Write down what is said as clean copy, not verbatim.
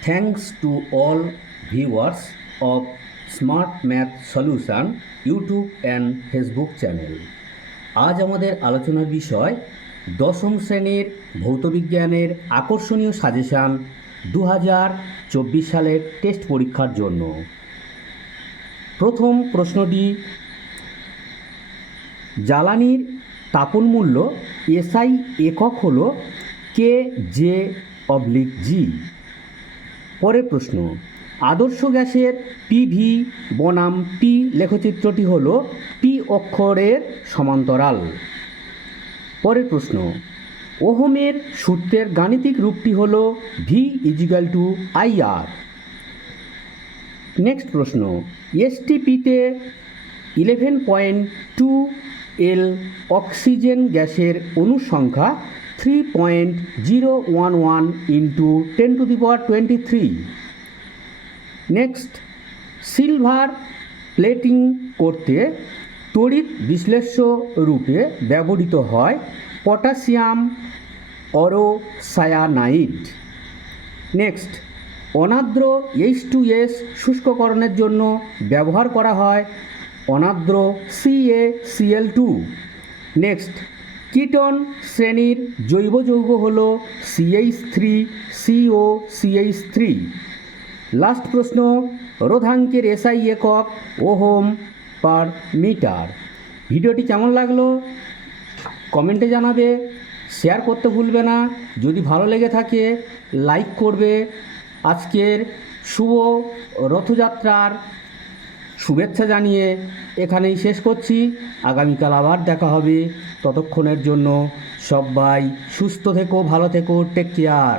Thanks to all viewers of Smart Math Solution YouTube and Facebook channel. আজ আমাদের আলোচনার বিষয় দশম শ্রেণীর ভৌতবিজ্ঞানের আকর্ষণীয় সাজেশান 2024 সালের টেস্ট পরীক্ষার জন্য। প্রথম প্রশ্নটি, জ্বালানির তাপন মূল্য এসআই একক হল kJ/G। পরের প্রশ্ন, আদর্শ গ্যাসের পিভি বনাম পি লেখচিত্রটি হল পি অক্ষরের সমান্তরাল। পরের প্রশ্ন, ওহমের সূত্রের গাণিতিক রূপটি হল V=IR। নেক্সট প্রশ্ন, এসটিপিতে 11.2 L অক্সিজেন গ্যাসের অণুর সংখ্যা 3.011 × 10⁻23। নেক্সট, সিলভার প্লেটিং করতে তড়িৎ বিশ্লেষ্য রূপে ব্যবহৃত হয় পটাশিয়াম অরোসায়ানাইড। নেক্সট, অনার্দ্র H2S শুষ্ককরণের জন্য ব্যবহার করা হয় অনার্দ্র CaCl2। নেক্সট, কিটন শ্রেণীর জৈব যৌগ হল CH3COCH3। লাস্ট প্রশ্ন, রোধাঙ্কের এসআই একক ওহম পার মিটার। ভিডিওটি কেমন লাগলো কমেন্টে জানাবে, শেয়ার করতে ভুলবে না। যদি ভালো লেগে থাকে লাইক করবে। আজকের শুভ রথযাত্রার শুভেচ্ছা জানিয়ে এখানেই শেষ করছি। আগামীকাল আবার দেখা হবে। ততক্ষণের জন্য সবাই সুস্থ থেকো, ভালো থেকো, টেক কেয়ার।